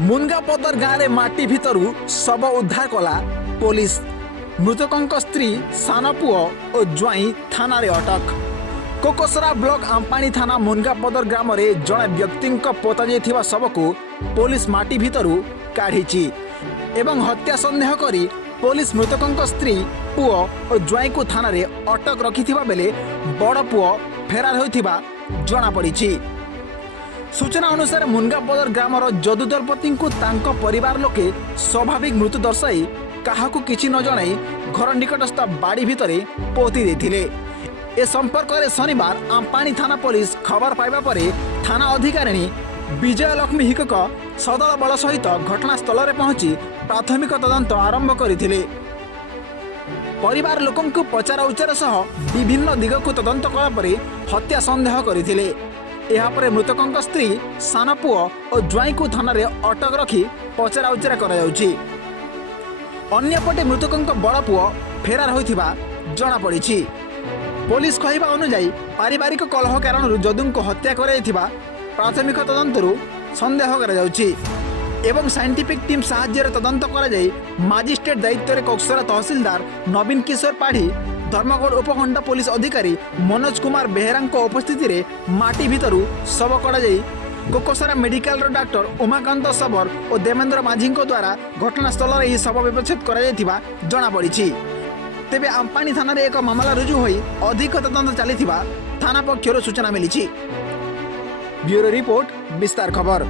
मुनगापदर गाँव में माटी भितरु शव उद्धार कला पुलिस। मृतकों स्त्री सान पुओ और ज्वाई थाना रे अटक। कोकोसरा ब्लॉक आम्पाणी थाना मुनगापदर ग्राम में जड़े व्यक्ति पोता जाइथिबा शव को पुलिस माटी भितरु काढ़ी एवं हत्या संदेह करी पुलिस मृतकों स्त्री पुओ और ज्वाई को थाना रे अटक रखिथिबा बेले बड़ पुओ फेरार होइथिबा जणा पड़िछि। सूचना अनुसार मुनगापदर ग्रामर जदू दलपति को तांको परिवार लोके स्वाभाविक मृत्यु दर्शाई काहाकू किछि न जणाई घर निकटस्थ बाड़ी भितरे पोती देथिले। ए संपर्क में शनिवार आम्पाणी थाना पुलिस खबर पाइबा परे थाना अधिकारिणी विजय लक्ष्मी हिकक सदल बल सहित घटनास्थल में पहुंची प्राथमिक तदंत आरंभ करथिले। परिवार लोकं को पचारा उच्चार सह विभिन्न दिग को तदंत कला परे हत्या संदेह करथिले। यापर मृतकों स्त्री सान पुओ और ज्वाई को थाना रे अटक रखी पचरा उचरा करा जाउछि। अन्यपटे मृतकों बड़ पुओ फेरार होइथिबा जणा पड़िछि। पुलिस कहवा अनुसार पारिवारिक कलह कारण जदू को हत्या कराइथिबा प्राथमिक तदंतरु संदेह करा जाउछि एवं साइंटिफिक टीम साहाय्य तदंत करा जाई मजिस्ट्रेट दायित्व कोकसरा तहसीलदार नवीन किशोर पाढ़ी धर्मगढ़ उपखंड पुलिस अधिकारी मनोज कुमार बेहेरा उपस्थिति रे माटी भितरु शव कड़ा जाई कोकोसरा मेडिकल डॉक्टर उमाकांत सबर और देवेंद्र माझी द्वारा घटनास्थल में शव व्यवच्छेद करा जना पड़ी। तेबे आम्पाणी थाना रे एक मामला रुजु होई अधिक तदंत चली थाना पक्षर सूचना मिली। ब्यूरो रिपोर्ट विस्तार खबर।